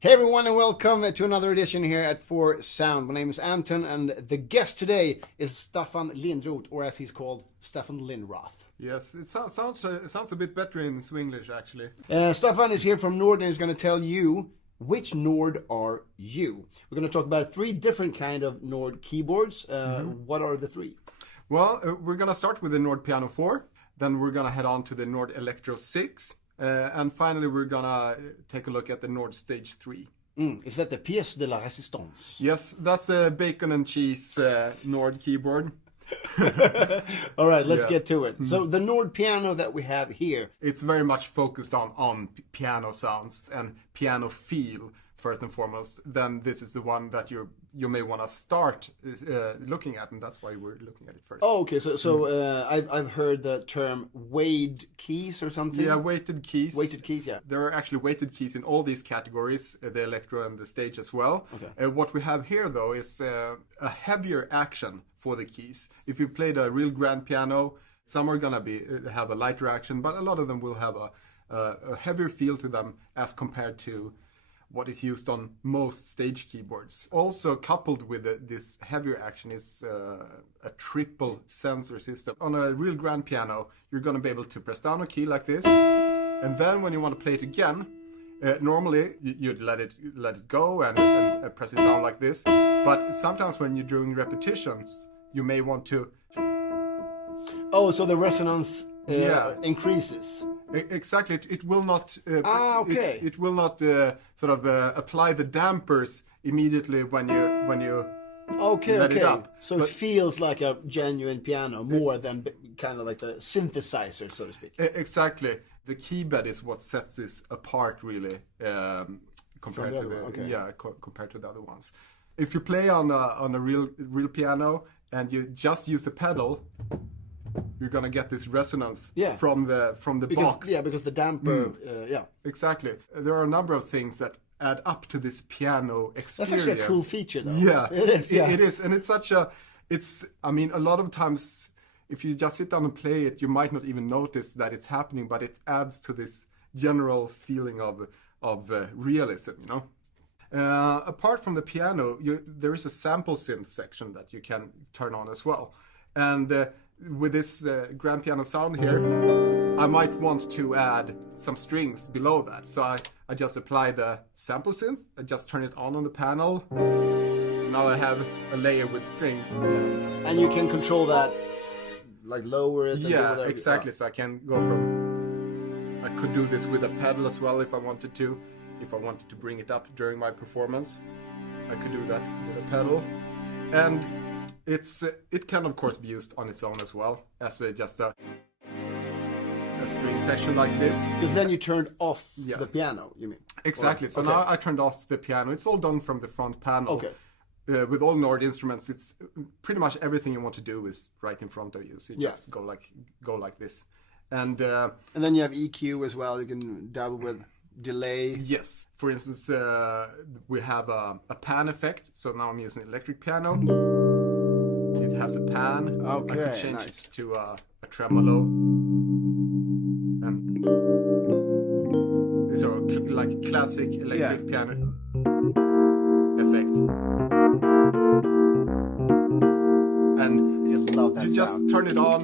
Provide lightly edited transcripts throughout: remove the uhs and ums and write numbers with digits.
Hey everyone, and welcome to another edition here at 4 Sound. My name is Anton, and the guest today is Staffan Lindroth, or as he's called, Staffan Lindroth. Yes, it sounds a bit better in Swinglish actually. Staffan is here from NORD and is going to tell you which NORD are you. We're going to talk about 3 different kind of NORD keyboards. What are the 3? Well, we're gonna start with the NORD Piano 4, then we're gonna head on to the NORD Electro 6, and finally we're gonna take a look at the NORD Stage 3. Is that the pièce de la résistance? Yes, that's a bacon and cheese NORD keyboard. All right, let's get to it. So the NORD piano that we have here, It's very much focused on piano sounds and piano feel first and foremost. Then this is the one that you may want to start looking at, and that's why we're looking at it first. Oh, okay. So I've heard the term weighted keys or something. Yeah, weighted keys. Weighted keys, yeah. There are actually weighted keys in all these categories, the electro and the stage as well. Okay. What we have here, though, is a heavier action for the keys. If you played a real grand piano, some are gonna have a lighter action, but a lot of them will have a heavier feel to them as compared to what is used on most stage keyboards. Also coupled with this heavier action is a triple sensor system. On a real grand piano, you're going to be able to press down a key like this, and then when you want to play it again, normally you'd let it go and press it down like this. But sometimes when you're doing repetitions, you may want to. Oh, so the resonance increases. Exactly, it will not. Okay. It will not apply the dampers immediately when you let it up. So it feels like a genuine piano more than kind of like a synthesizer, so to speak. Exactly, the key bed is what sets this apart, really, compared to the other ones. If you play on a real piano and you just use a pedal, you're gonna get this resonance from the box. Yeah, because the damper. Exactly. There are a number of things that add up to this piano experience. That's actually a cool feature, though. Yeah, it is. Yeah. It is, and it's such a. I mean, a lot of times, if you just sit down and play it, you might not even notice that it's happening, but it adds to this general feeling of realism. You know. Apart from the piano, there is a sample synth section that you can turn on as well, and. With this grand piano sound here, I might want to add some strings below that. So I just apply the sample synth, I just turn it on the panel. Now I have a layer with strings. And you can control that, like lower it. Yeah, exactly. So I can go from, I could do this with a pedal as well if I wanted to. If I wanted to bring it up during my performance, I could do that with a pedal. And it can of course be used on its own as well as just a string section like this. Because then you turned off the piano, you mean? Exactly. So now I turned off the piano. It's all done from the front panel. Okay. With all NORD instruments, it's pretty much everything you want to do is right in front of you. So you just go like this, and then you have EQ as well. You can dabble with delay. Yes. For instance, we have a pan effect. So now I'm using electric piano. It has a pan. Okay, I could change it to a tremolo. And these are like classic electric piano effects. And I just love that you just sound. turn it on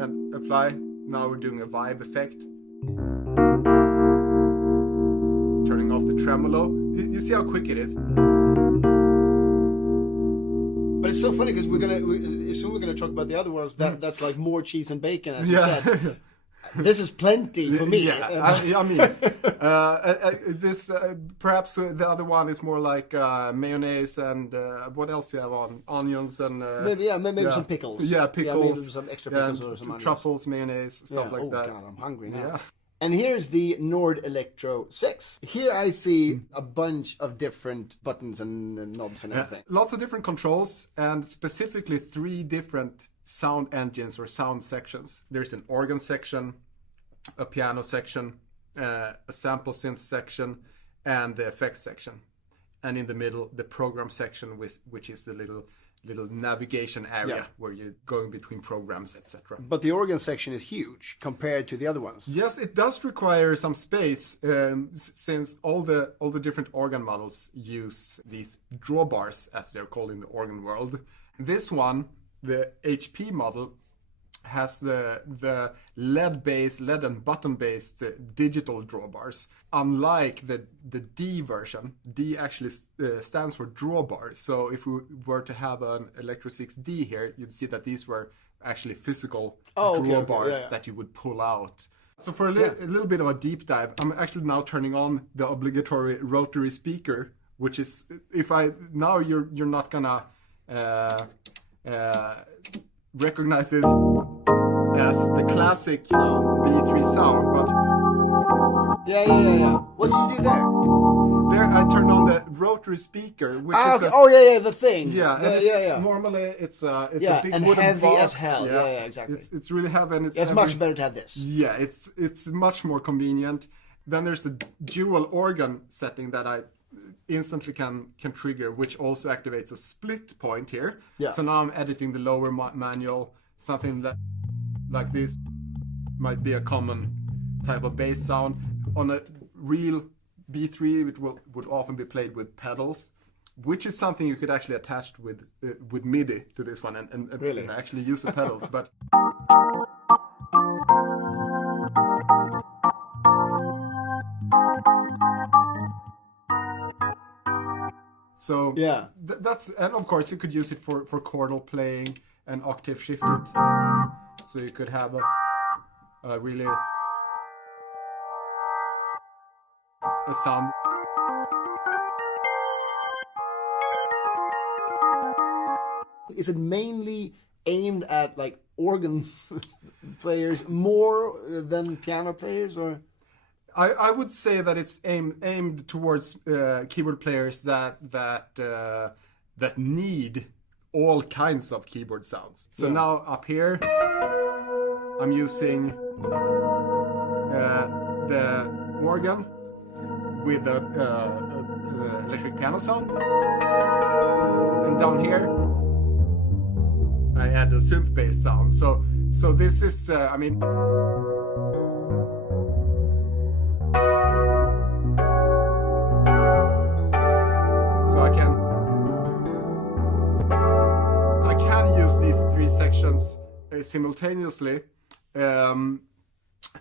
and apply. Now we're doing a vibe effect. Turning off the tremolo. You see how quick it is? But it's so funny because soon we're gonna talk about the other ones. That's like more cheese and bacon, as you said. This is plenty for me. Yeah, I mean, this perhaps the other one is more like mayonnaise and what else you have on onions and maybe some pickles. Yeah, pickles. Yeah, maybe some extra pickles or some onions. Truffles, mayonnaise, stuff like that. Oh God, I'm hungry now. Yeah. And here's the NORD Electro 6. Here I see a bunch of different buttons and knobs and everything. Lots of different controls, and specifically 3 different sound engines or sound sections. There's an organ section, a piano section, a sample synth section, and the effects section. And in the middle, the program section, which is the little little navigation area Yeah. where you're going between programs, etc. But the organ section is huge compared to the other ones. Yes, it does require some space, since all the different organ models use these drawbars, as they're called in the organ world. This one, the HP model, has the LED and button-based digital drawbars. Unlike the D version, D actually stands for drawbar. So if we were to have an Electro 6D here, you'd see that these were actually physical drawbars that you would pull out. So for a little bit of a deep dive, I'm actually now turning on the obligatory rotary speaker, which is, you're not gonna recognize this as the classic B3 sound, but Yeah. What did you do there? there I turned on the rotary speaker, which is okay. The thing. yeah. Normally it's a big and wooden heavy box. as hell. Yeah, exactly. It's really heavy, and It's much better to have this. Yeah, it's much more convenient. Then there's the dual organ setting that I instantly can trigger, which also activates a split point here. Yeah. So now I'm editing the lower manual. Something that like this might be a common type of bass sound. On a real B3, it would often be played with pedals, which is something you could actually attach with MIDI to this one and Really? actually use the pedals. But so Yeah. that's, and of course you could use it for chordal playing and octave shifted. So you could have a really a sound. Is it mainly aimed at like organ players more than piano players, or? I would say that it's aimed towards keyboard players that need all kinds of keyboard sounds. So now up here, I'm using the organ with the electric piano sound, and down here I add a synth bass sound. So this is I mean. So I can use these three sections simultaneously, and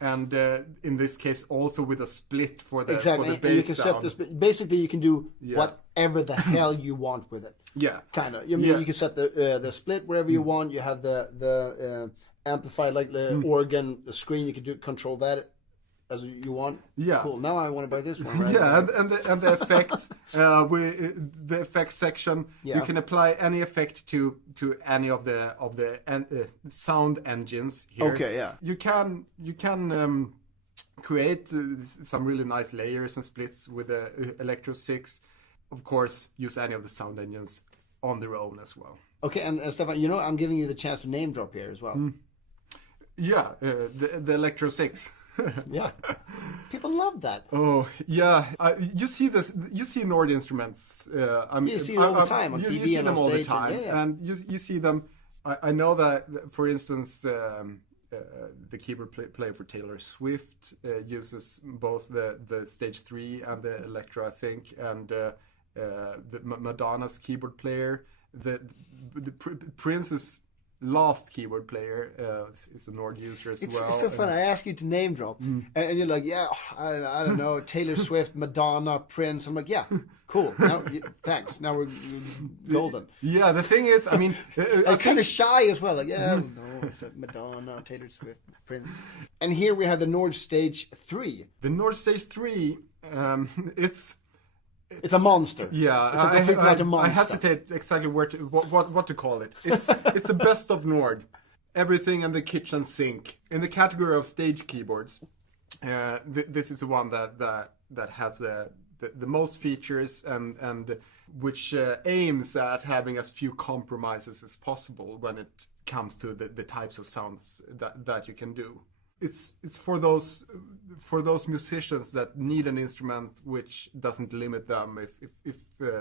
in this case also with a split for the Exactly, for the and bass you can sound. set this. Basically, you can do whatever the hell you want with it. Yeah, Kind of. You can set the split wherever you want. You have the amplifier, like the organ, the screen. You can control that as you want. Yeah. Cool. Now I want to buy this one. Right? yeah, and the effects, the effects section. Yeah. You can apply any effect to any of the sound engines here. Okay, yeah. You can create some really nice layers and splits with the Electro 6. Of course, use any of the sound engines on their own as well. Okay, and Staffan, I'm giving you the chance to name drop here as well. Yeah, the Electro 6. Yeah, people love that. Oh yeah, you see this. You see NORD instruments. You see it all the time on you TV see and them on all the stage, time, and you see them. I know that, for instance, the keyboard player for Taylor Swift uses both the Stage 3 and the Electro, I think, and the Madonna's keyboard player. The Prince's last keyboard player is a NORD user as well. It's so fun. I ask you to name drop, and you're like, yeah, I don't know, Taylor Swift, Madonna, Prince. I'm like, yeah, cool. Now, thanks. Now we're golden. Yeah, the thing is, I mean, I'm kind of shy as well. Like, yeah, no, it's like Madonna, Taylor Swift, Prince. And here we have the NORD Stage 3. the NORD Stage 3, It's a monster. Yeah, It's a complete utter monster. I hesitate exactly what to call it. It's a best of NORD. Everything in the kitchen sink. In the category of stage keyboards, this is the one that has the most features and which aims at having as few compromises as possible when it comes to the types of sounds that you can do. it's for those musicians that need an instrument which doesn't limit them. If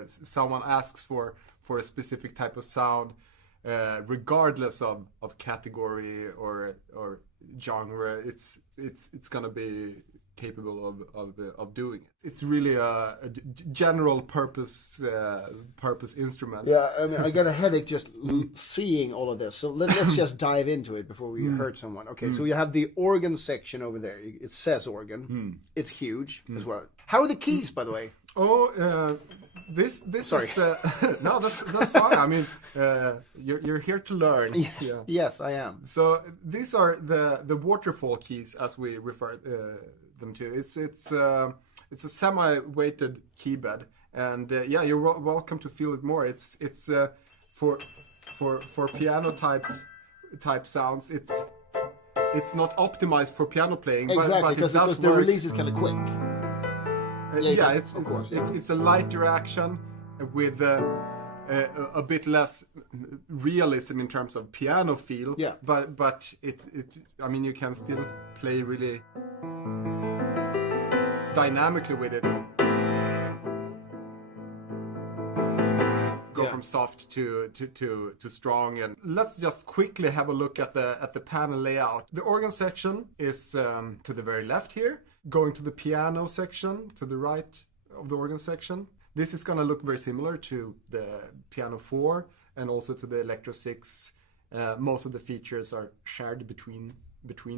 someone asks for a specific type of sound, regardless of category or genre, it's gonna be capable of doing it. It's really a general purpose instrument. Yeah, and I get a headache just seeing all of this. So let's just dive into it before we hurt someone. Okay, so you have the organ section over there. It says organ. It's huge as well. How are the keys, by the way? Oh, this Sorry. is no, that's fine. I mean, you're here to learn. Yes, Yeah. yes, I am. So these are the waterfall keys, as we refer them to. It's a semi-weighted keyboard, and yeah, you're welcome to feel it more. It's for piano type sounds. It's not optimized for piano playing, Exactly, but it because does the work. release is kind of quick. Yeah, of course. it's a lighter action with a bit less realism in terms of piano feel. Yeah. But it I mean, you can still play really dynamically with it. Go from soft to strong. And let's just quickly have a look at the panel layout. The organ section is to the very left here. Going to the piano section to the right of the organ section. This is going to look very similar to the Piano 4 and also to the Electro 6. Most of the features are shared between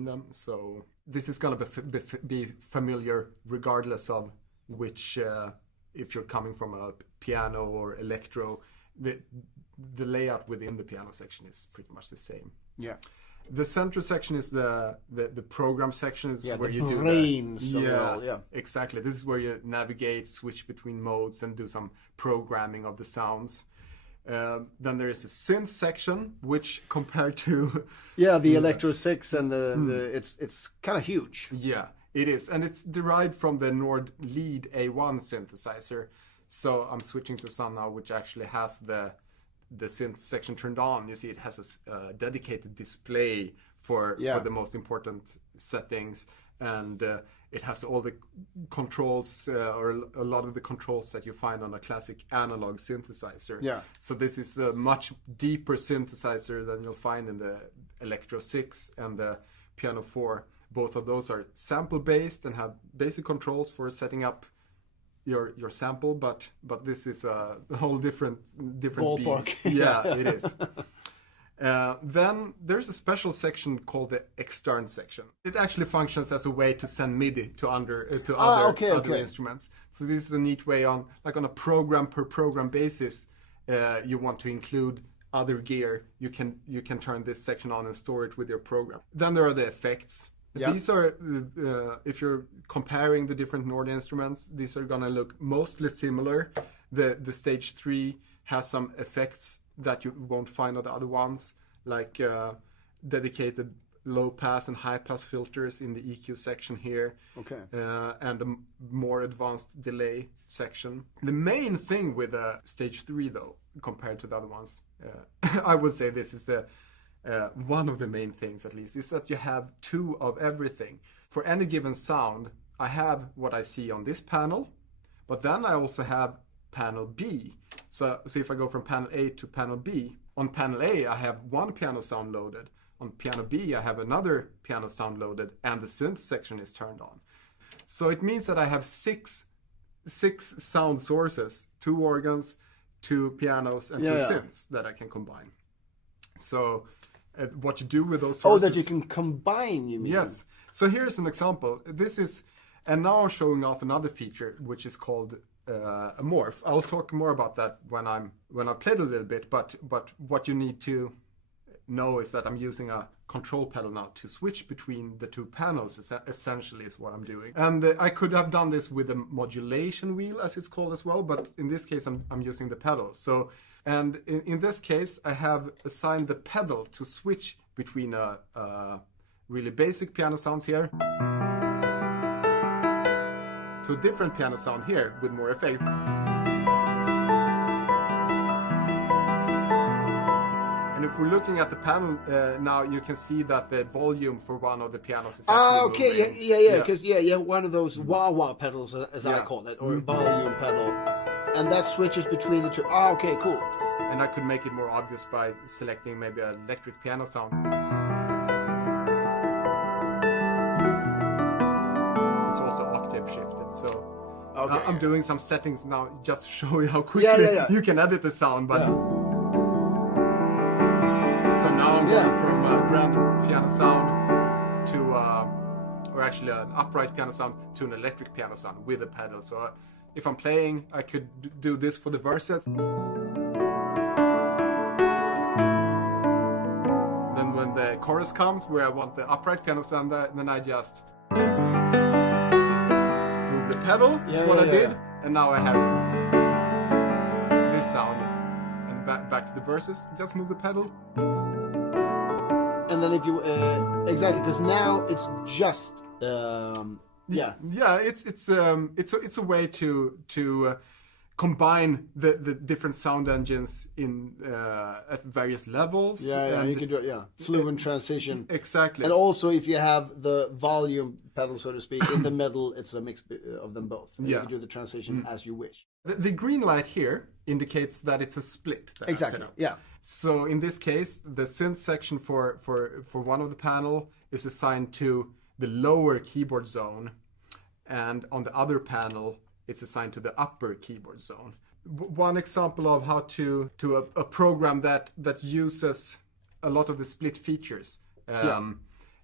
them, so this is going to be familiar regardless of which, if you're coming from a piano or electro, the layout within the piano section is pretty much the same. Yeah. The central section is the program section. It's where you do brains. yeah, exactly. This is where you navigate, switch between modes, and do some programming of the sounds. Then there is a synth section, which compared to the Electro 6 and it's kind of huge. Yeah, it is, and it's derived from the NORD Lead A1 synthesizer. So I'm switching to some now, which actually has the synth section turned on. You see it has a dedicated display for the most important settings, and it has all the controls or a lot of the controls that you find on a classic analog synthesizer. Yeah. So this is a much deeper synthesizer than you'll find in the Electro 6 and the Piano 4. Both of those are sample based and have basic controls for setting up your sample, but this is a whole different ballpark. beast. Yeah, it is. Then there's a special section called the extern section. It actually functions as a way to send MIDI to other instruments. So this is a neat way on a program per program basis. You want to include other gear. You can turn this section on and store it with your program. Then there are the effects. Yeah. These are, if you're comparing the different NORD instruments, these are gonna look mostly similar. The stage 3 has some effects that you won't find on the other ones, like dedicated low pass and high pass filters in the EQ section here. Okay. And a more advanced delay section. The main thing with stage 3 though, compared to the other ones, I would say this is one of the main things at least, is that you have 2 of everything. For any given sound, I have what I see on this panel, but then I also have panel B. So if I go from panel A to panel B, on panel A I have one piano sound loaded, on piano B I have another piano sound loaded, and the synth section is turned on. So it means that I have six sound sources, 2 organs, 2 pianos, and 2 synths that I can combine. So what you do with those sources... Oh, that you can combine, you mean? Yes. So here's an example. This is... And now I'm showing off another feature, which is called a morph. I'll talk more about that when I've played a little bit, but what you need to know is that I'm using a control pedal now to switch between the 2 panels, essentially is what I'm doing. And I could have done this with a modulation wheel, as it's called as well, but in this case I'm using the pedal. So... And in this case, I have assigned the pedal to switch between a really basic piano sounds here to a different piano sound here with more effect. And And if we're looking at the panel now, you can see that the volume for one of the pianos is actually okay, moving. yeah, because you have one of those wah-wah pedals, as I call it, or a volume pedal, and that switches between the two. Okay, cool. And I could make it more obvious by selecting maybe an electric piano sound. It's also octave shifted, so I'm doing some settings now just to show you how quickly you can edit the sound. But so now I'm going from a grand piano sound to, or actually an upright piano sound to an electric piano sound with a pedal. So if I'm playing, I could do this for the verses. Then when the chorus comes, where I want the upright piano sound, then I just move the pedal. That's what I did. And now I have this sound. And back to the verses, just move the pedal. And then if you exactly, because now it's just it's a way to combine the different sound engines in at various levels. You can do it. Fluent transition. Exactly. And also, if you have the volume pedal, so to speak, in the middle, it's a mix of them both. And you can do the transition as you wish. The green light here indicates that it's a split. Exactly. Yeah. So in this case, the synth section for one of the panel is assigned to the lower keyboard zone, and on the other panel, it's assigned to the upper keyboard zone. One example of how to a program that uses a lot of the split features.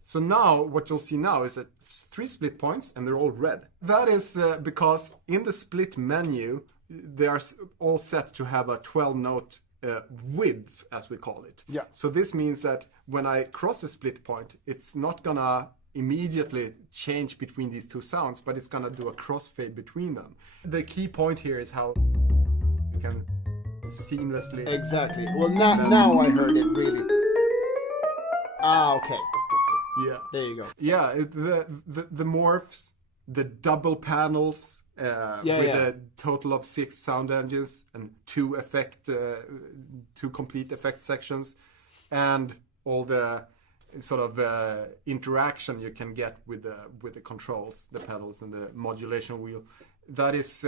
So now what you'll see now is that it's 3 split points and they're all red. That is because in the split menu, they are all set to have a 12-note width, as we call it. Yeah. So this means that when I cross a split point, it's not gonna immediately change between these two sounds, but it's gonna do a crossfade between them. The key point here is how you can seamlessly. Exactly. Well, now I heard it really. Okay. Yeah. There you go. Yeah, the morphs, the double panels with a total of 6 sound engines and 2 complete effect sections, and all the sort of interaction you can get with the controls, the pedals, and the modulation wheel. That is,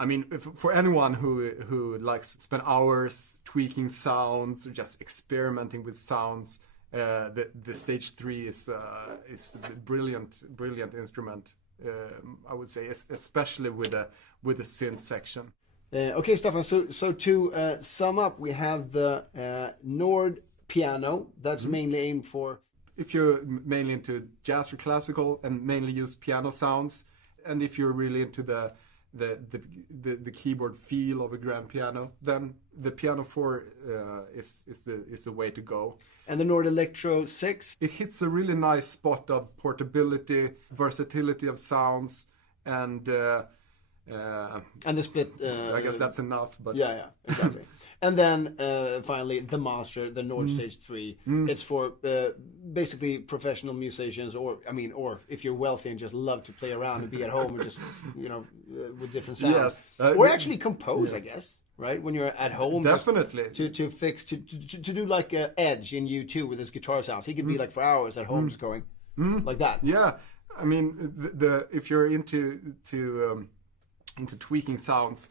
I mean, for anyone who likes to spend hours tweaking sounds or just experimenting with sounds, the Stage 3 is a brilliant instrument. I would say, especially with the synth section. Okay, Staffan. So to sum up, we have the NORD piano. That's mainly aimed for. If you're mainly into jazz or classical and mainly use piano sounds, and if you're really into the keyboard feel of a grand piano, then the Piano 4 is the way to go. And the NORD Electro 6? It hits a really nice spot of portability, versatility of sounds, and the split. I guess that's enough. But yeah, exactly. And then finally, the Master, the NORD Stage 3. It's for basically professional musicians, or if you're wealthy and just love to play around and be at home and just with different sounds. Yes. Or actually compose, I guess. Right, when you're at home, definitely to fix to do like Edge in U2 with his guitar sounds. He could be like for hours at home just going like that. Yeah, I mean, if you're into tweaking sounds,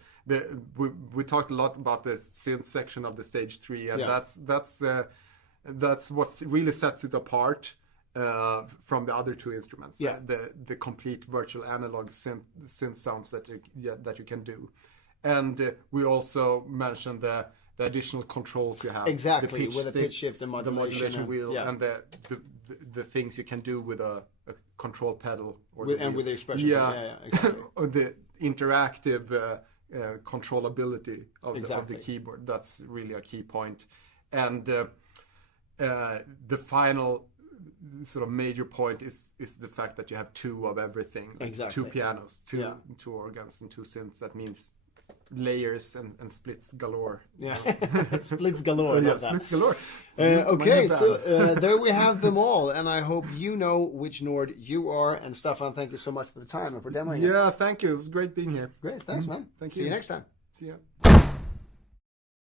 we talked a lot about the synth section of the Stage 3, and that's what really sets it apart from the other 2 instruments. Yeah, the complete virtual analog synth sounds that you can do. And we also mentioned the additional controls you have. Exactly, with the pitch shift and the modulation wheel, yeah. and the things you can do with a control pedal. With the expression. Yeah, exactly. Or the interactive controllability of the keyboard. That's really a key point. And the final sort of major point is the fact that you have 2 of everything. Exactly. 2 pianos, 2 organs, and 2 synths. That means layers and splits galore. Yeah, splits galore. Splits galore. Okay, so there we have them all, and I hope you know which NORD you are. And Staffan, thank you so much for the time and for demoing it. Yeah, thank you. It was great being here. Great, thanks, man. Thank you. See you next time. See ya.